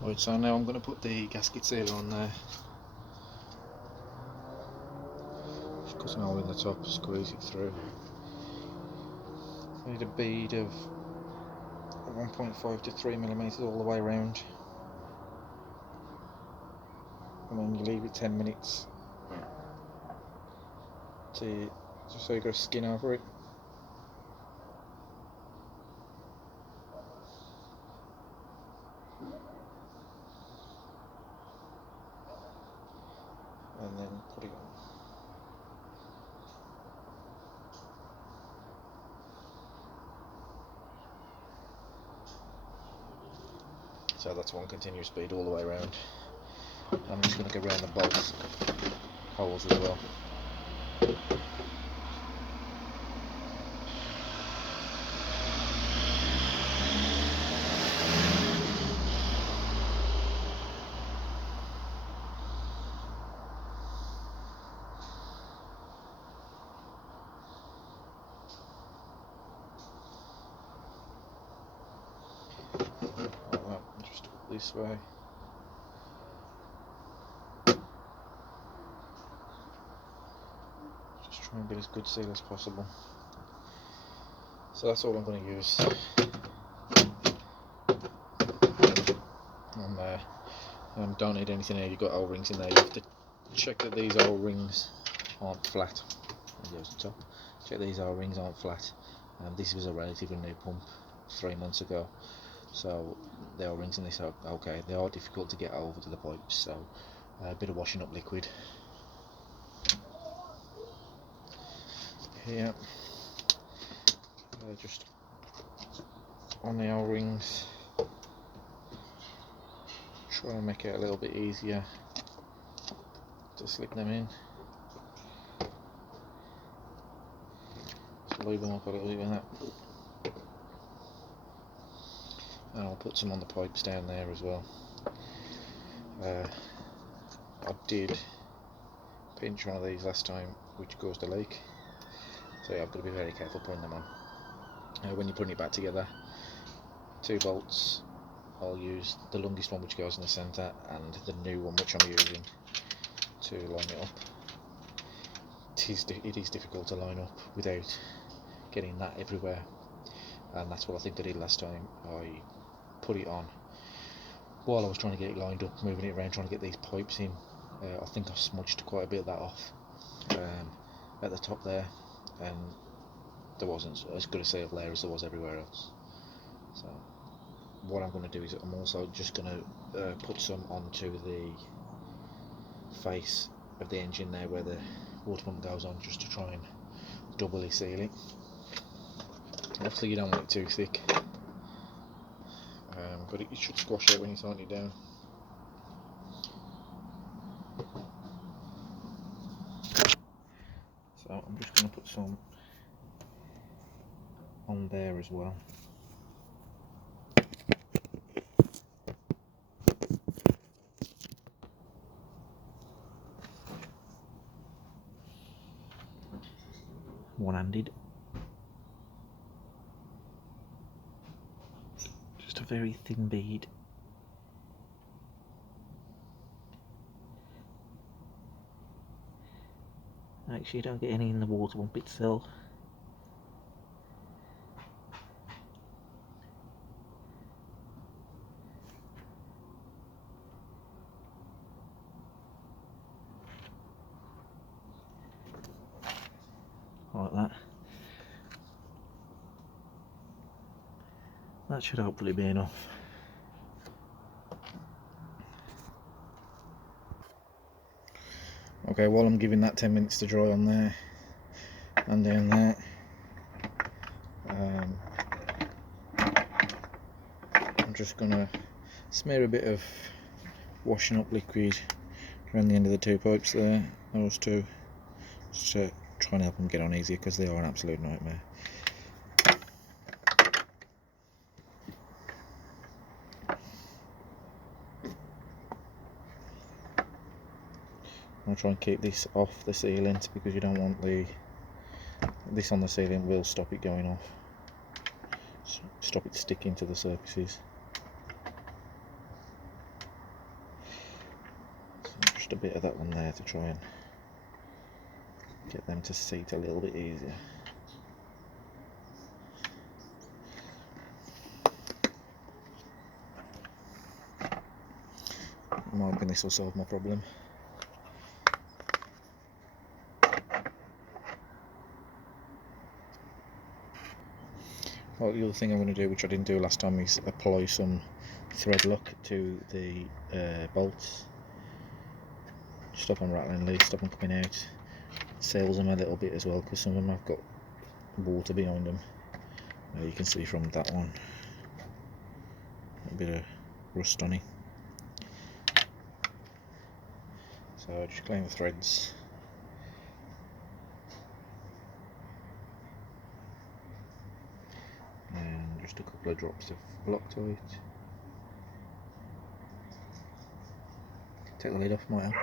Right, so now I'm going to put the gasket sealer on there. Just cut an hole in the top, squeeze it through. I need a bead of 1.5 to 3 millimeters all the way around, and then you leave it 10 minutes to just so you got a skin over it. And then put it on. So that's one continuous bead all the way around. I'm just going to go around the bolts holes as well. Like that, just this way. Just try and get as good seal as possible. So that's all I'm going to use on there. Don't need anything here. You've got O-rings in there. You have to check that these O-rings aren't flat. There's the top. Check these O-rings aren't flat. This was a relatively new pump 3 months ago, so the O-rings in this are okay. They are difficult to get over to the pipes, so a bit of washing up liquid here, just on the O-rings. Try and make it a little bit easier to slip them in. Just lube them up a little bit with that. And I'll put some on the pipes down there as well. I did pinch one of these last time, which caused a leak. So yeah, I've got to be very careful putting them on. When you're putting it back together, 2 bolts. I'll use the longest one which goes in the centre and the new one which I'm using to line it up. It is difficult to line up without getting that everywhere, and that's what I think I did last time. I put it on while I was trying to get it lined up, moving it around, trying to get these pipes in. I think I smudged quite a bit of that off at the top there, and there wasn't as good a seal there as there was everywhere else. So what I'm going to do is I'm also just going to put some onto the face of the engine there where the water pump goes on, just to try and doubly seal it. Obviously you don't want it too thick, but it should squash out when you tighten it down. So I'm just going to put some on there as well. One-handed. Just a very thin bead. Actually, you don't get any in the water pump itself. Like that. That should hopefully be enough. Okay, while I'm giving that 10 minutes to dry on there and down there, I'm just going to smear a bit of washing up liquid around the end of the 2 pipes there, those 2, just to try and help them get on easier because they are an absolute nightmare. I'll try and keep this off the sealant because you don't want this on the sealant will stop it going off, stop it sticking to the surfaces. just a bit of that one there to try and get them to seat a little bit easier. I'm hoping this will solve my problem. Well, the other thing I'm going to do, which I didn't do last time, is apply some thread lock to the bolts. Stop them rattling loose, stop them coming out. Seals them a little bit as well, because some of them have got water behind them. You can see from that one a bit of rust on it. So just clean the threads. And just a couple of drops of Loctite. Take the lid off, might help.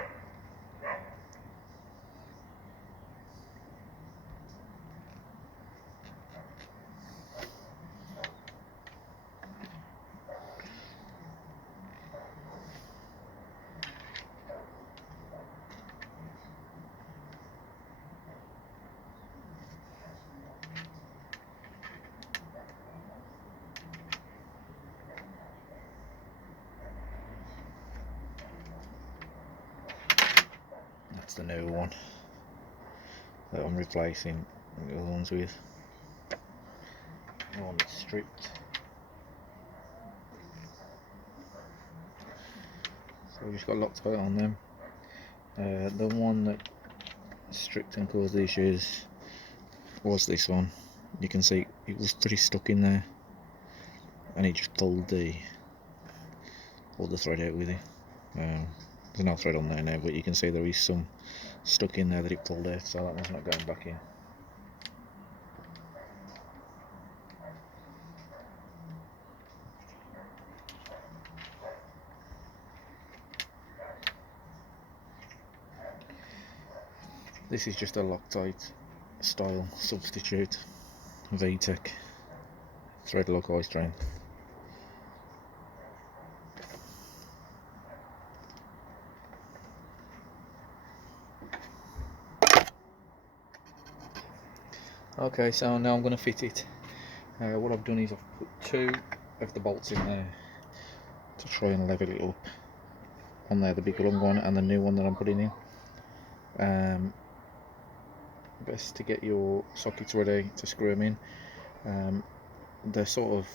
That's the new one that I'm replacing the other ones with. The one that's stripped. So we've just got Loctite on them. The one that stripped and caused the issues was this one. You can see it was pretty stuck in there, and it just pulled all the thread out with it. There's no thread on there now, but you can see there is some stuck in there that it pulled out, so that one's not going back in. This is just a Loctite style substitute VTech thread lock eye strength. Okay, so now I'm going to fit it. What I've done is I've put 2 of the bolts in there to try and level it up. On there, the big long one and the new one that I'm putting in. Best to get your sockets ready to screw them in. They're sort of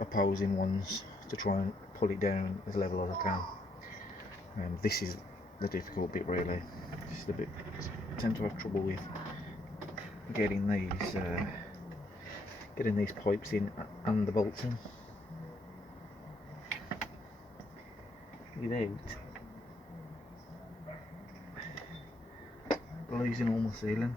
opposing ones to try and pull it down as level as I can. This is the difficult bit really. This is the bit I tend to have trouble with getting these pipes in and the bolts in without losing all my sealant.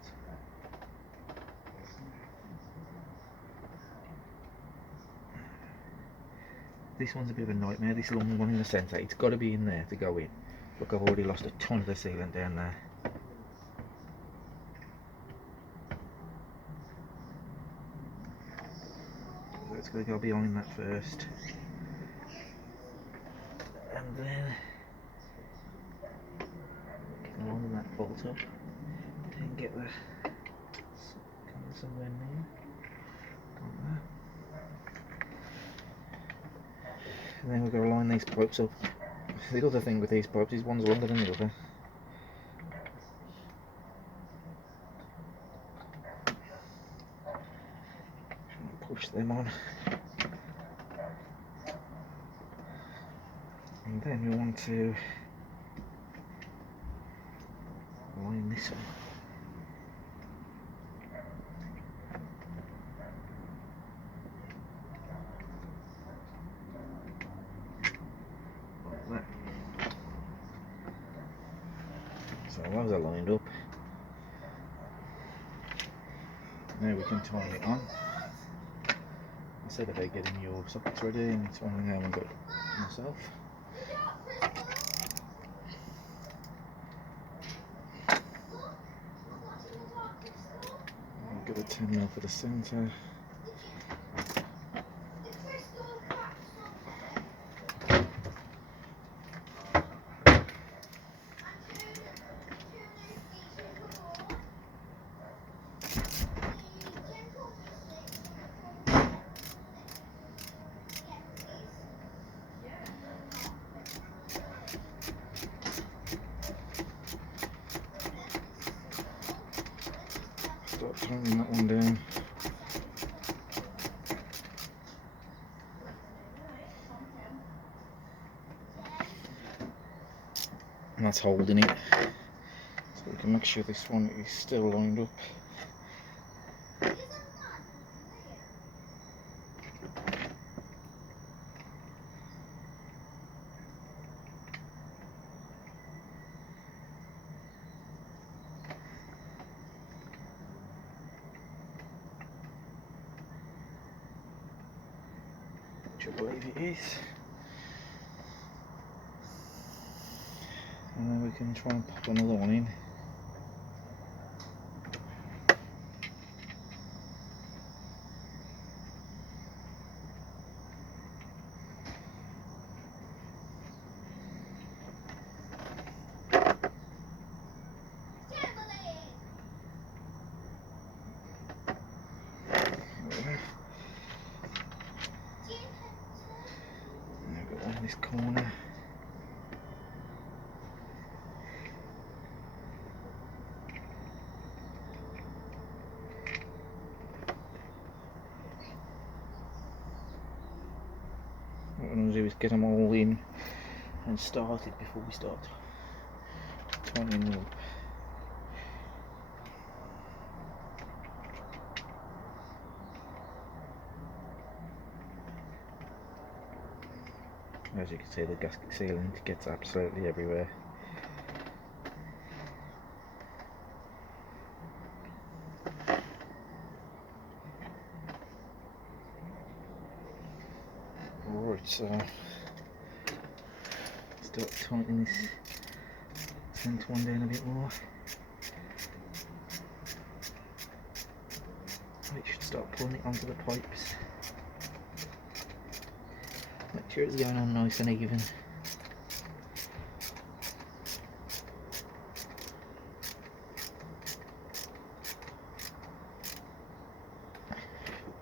This one's a bit of a nightmare, this long one in the centre. It's got to be in there to go in. Look, I've already lost a ton of the sealant down there. So it's got to go behind that first. And then get along that bolt up and get the somewhere near. Like that. And then we've got to line these pipes up. The other thing with these pipes is one's longer than the other. Push them on. And then we want to line this up. So those are lined up. Now we can tie it on. Instead of getting your sockets ready, and it's one thing I haven't got myself. I've got a 10mm for the centre. tighten that one down. And that's holding it. So we can make sure this one is still lined up. Which I believe it is. And then we can try and pop another one in. And I've got one in this corner. What I'm going to do is get them all in and start it before we start tightening them up. As you can see, the gasket sealant gets absolutely everywhere. Right, so start tightening this centre one down a bit more. It should start pulling it onto the pipes. Make sure it's going on nice and even.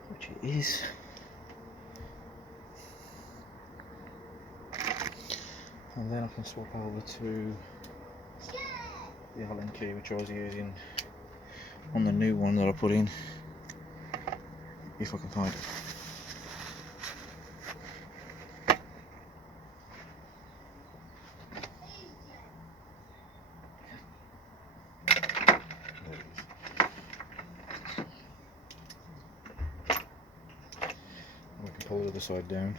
Which it is. And then I can swap over to the Allen key which I was using on the new one that I put in, if I can find it. We can pull the other side down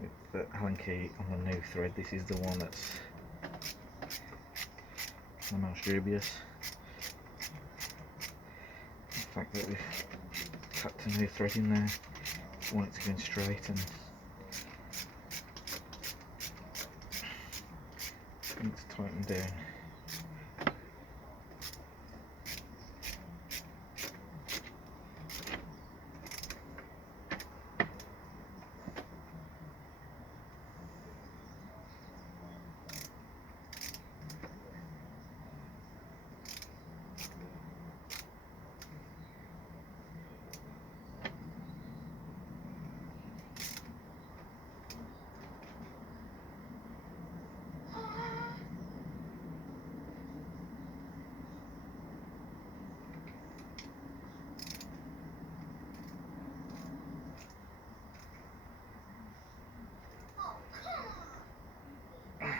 with the Allen key on the new thread. This is the one that's the most dubious. The fact that we've tapped a new thread in there, I want it to go in straight and it's tightened down.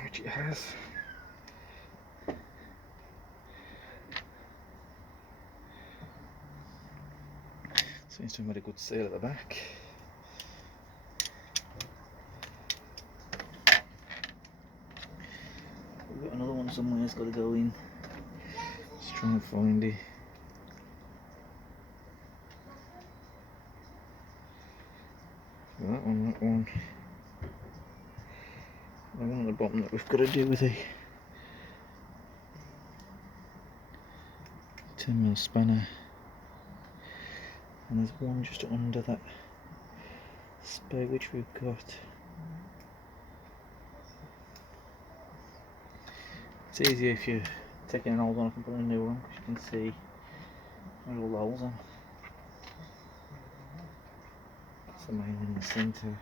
Which it has. Seems to have made a good seal at the back. We've got another one somewhere that's got to go in. Let's try and find it. That one, that one. The one at the bottom that we've got to do with a 10mm spanner. And there's one just under that spare which we've got. It's easier if you're taking an old one off and putting a new one, because you can see where all the holes are. That's the main one in the centre.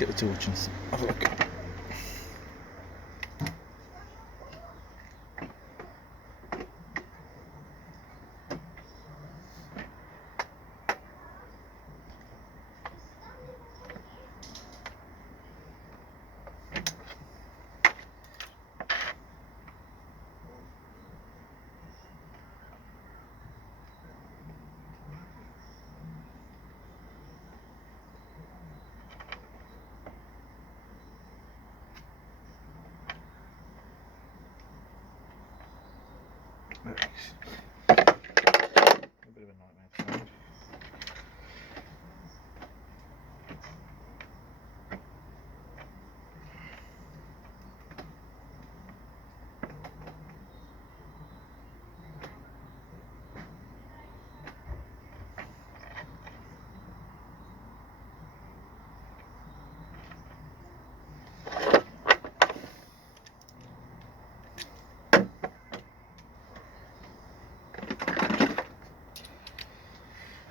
get the torch and have a look. A bit of a nightmare to find.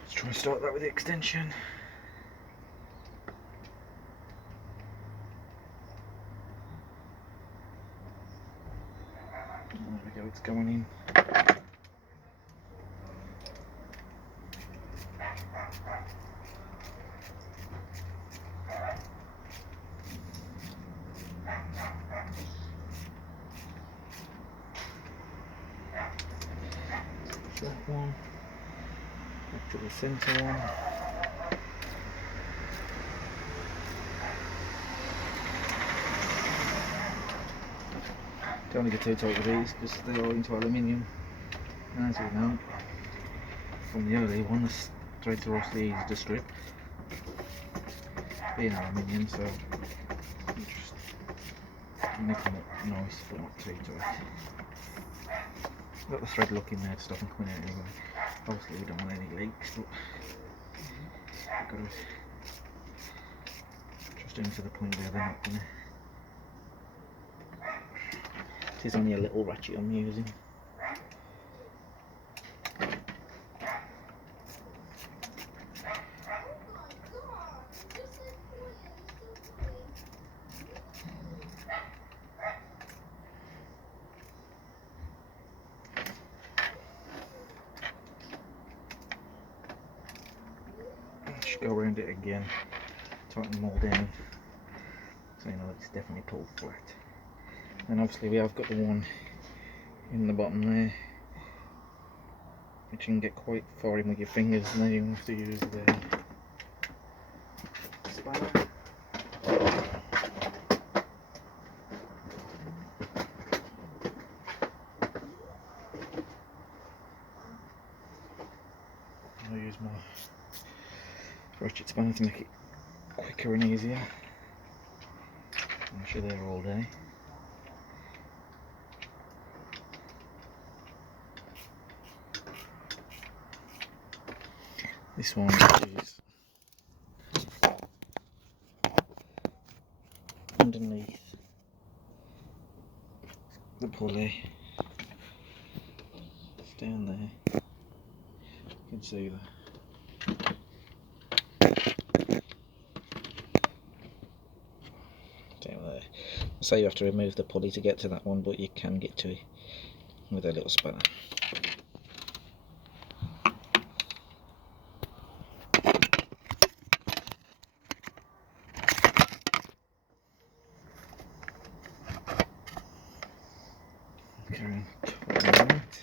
Let's try and start that with the extension. There we go, it's going in. That one, back to the centre one. Don't want to get too tight with these because they are into aluminium, and as we know from the early one, the threads are obviously easy to strip being aluminium, so just make them up nice but not too tight. Got the thread lock in there to stop them coming out anyway. Obviously we don't want any leaks, but we've got to just into the point where they're not going to. It is only a little ratchet I'm using. Just go around it again, tighten them all down, so you know it's definitely pulled flat. And obviously we have got the one in the bottom there, which you can get quite far in with your fingers, and then you have to use the spanner. I'll use my ratchet spanner to make it quicker and easier. I'm sure they're all day. This one is underneath the pulley. It's down there. You can see that. Down there. So you have to remove the pulley to get to that one, but you can get to it with a little spanner. Okay, that.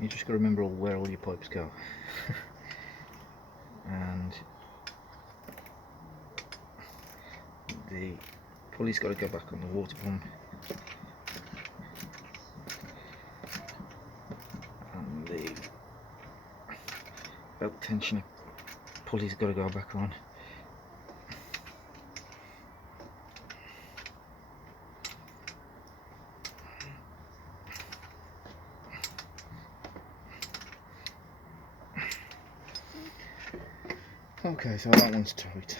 You just got to remember where all your pipes go. And the pulley's got to go back on the water pump, and the belt tensioner pulley's got to go back on. Okay, so that one's tight.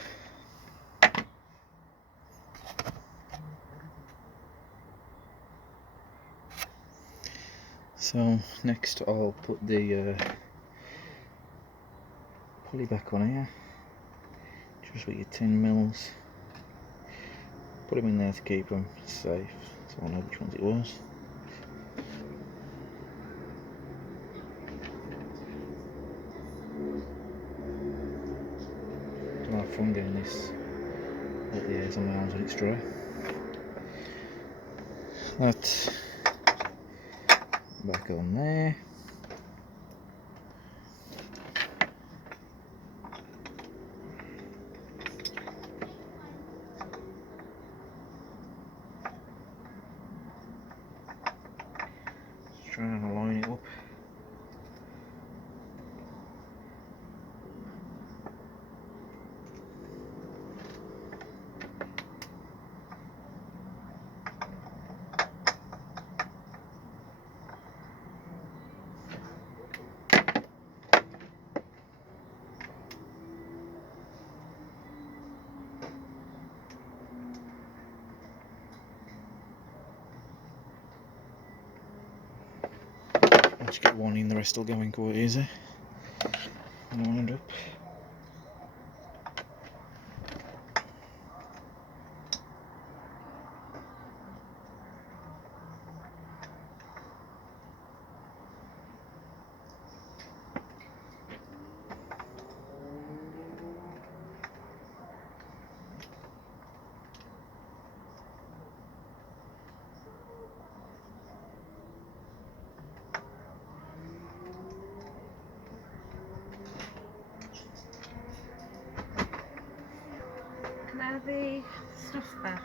So next I'll put the pulley back on here, just with your 10 mils. Put them in there to keep them safe, so I know which ones it was. Don't have fun getting this at the airs on my arms when it's dry. That's back on there. Just trying to line it up. Once you get one in, the rest will go in quite easy. And wind up. Can I have the stuff back?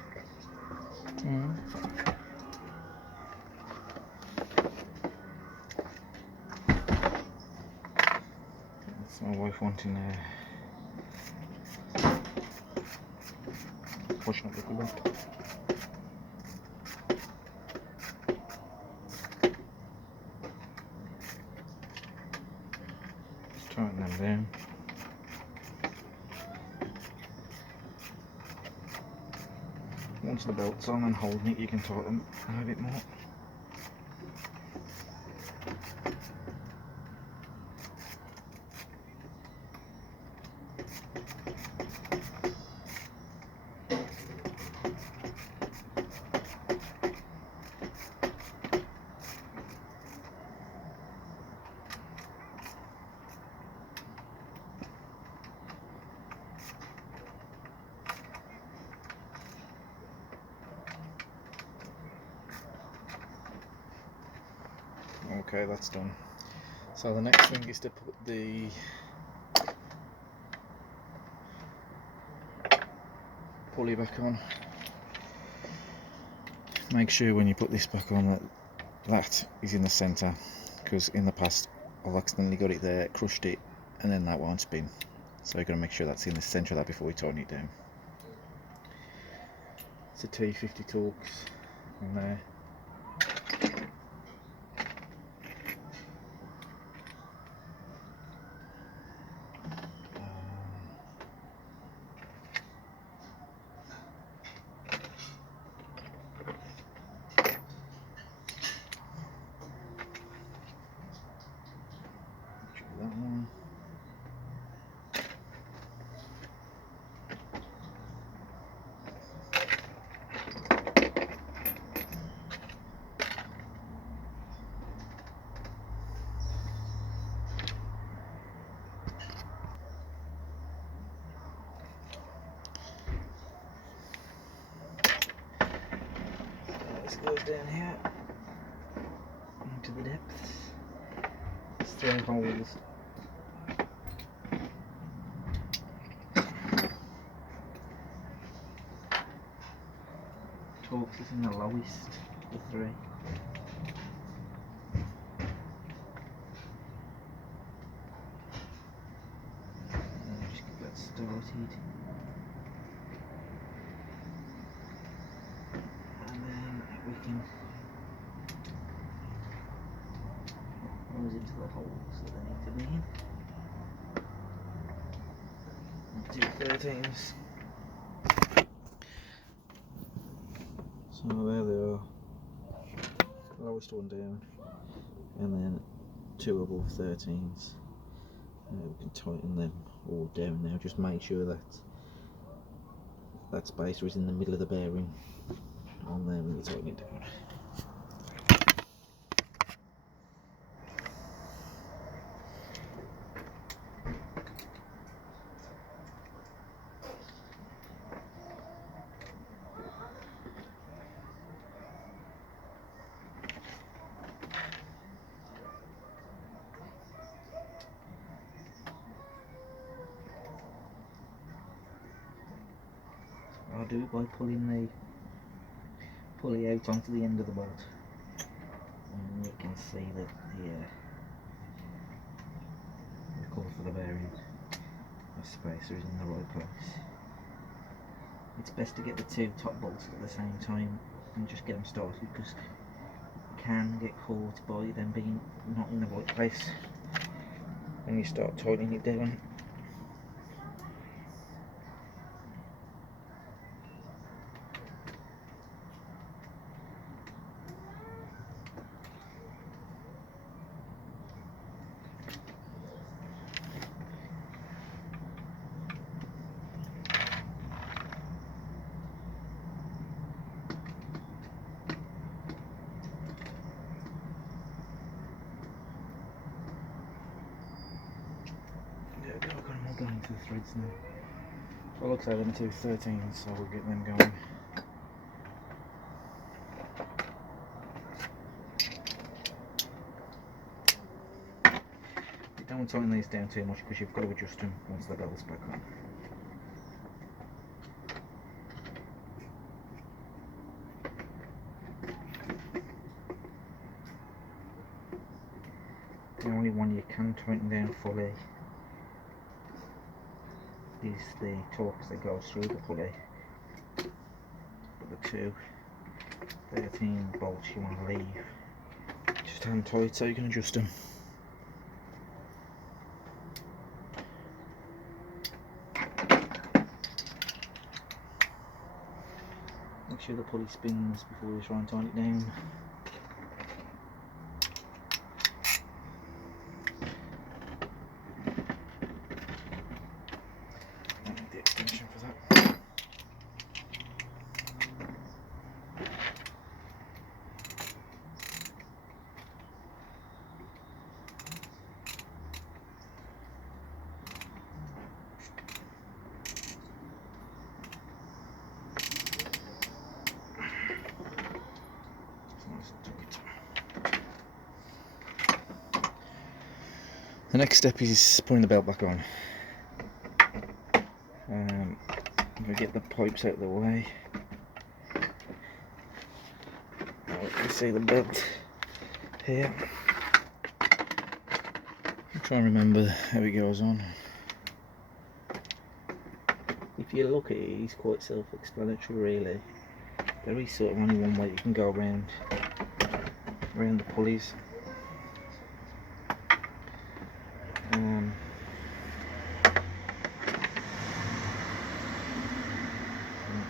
That's my wife wanting pushing up the cooler. Just tighten them down. Once the belt's on and holding it, you can tighten them a bit more. Okay, that's done. So the next thing is to put the pulley back on. Make sure when you put this back on that that is in the centre, because in the past I've accidentally got it there, crushed it, and then that won't spin. So you've got to make sure that's in the centre of that before we tighten it down. It's a T50 Torx on there. That one. This goes down here into the depths. There's 3 holes. is in the lowest of 3. Just get that started. And then we can put those into the holes that they need to be in. And 213s. So there they are. Lowest one down, and then 2 above 13s. We can tighten them all down now. Just make sure that that spacer is in the middle of the bearing on there when you tighten it down. I'll do it by pulling the pulley out onto the end of the bolt, and you can see that the cover for the bearing, the spacer is in the right place. It's best to get the 2 top bolts at the same time and just get them started, because you can get caught by them being not in the right place when you start tightening it down. I've got them all going into the threads now. Well, looks like them 213s, so we'll get them going. You don't want to tighten these down too much, because you've got to adjust them once the belt's back on. The only one you can tighten down fully is the torque that goes through the pulley, but the 213 bolts you want to leave just hand tight so you can adjust them. Make sure the pulley spins before you try and tighten it down. The extension for that. The next step is putting the belt back on. We get the pipes out of the way. You can see the belt here. I'll try and remember how it goes on. If you look at it, it's quite self-explanatory really. There is sort of only one way you can go around the pulleys. I'm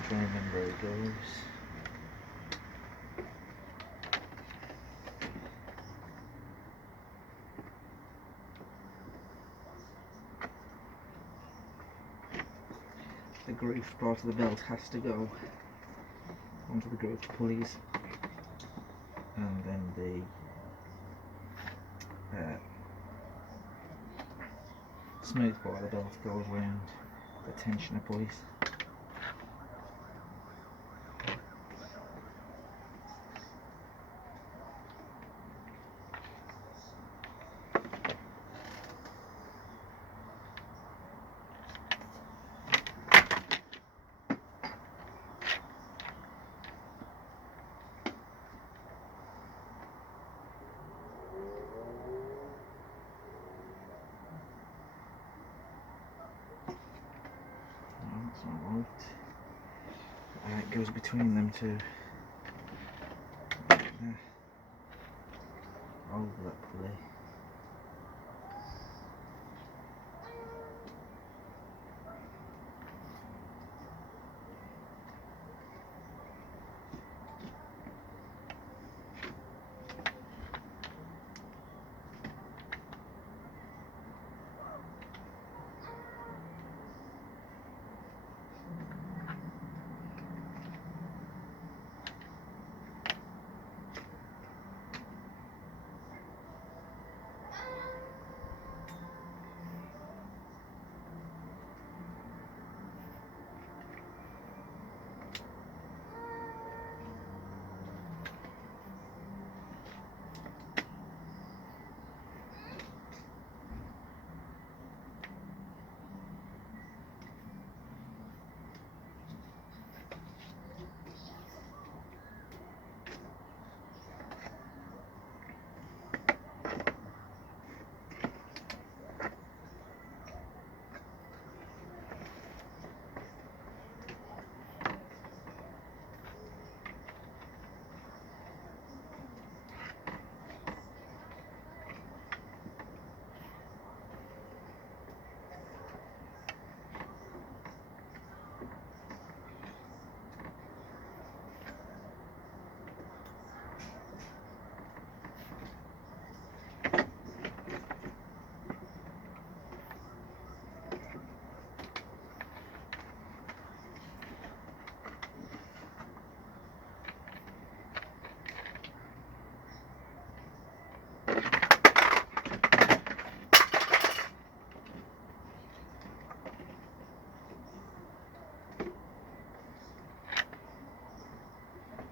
trying to remember how it goes. The groove part of the belt has to go onto the groove pulleys, and then the smooth part of the belt goes around the tensioner pulleys. That's not right. It goes between them two. Over that pulley.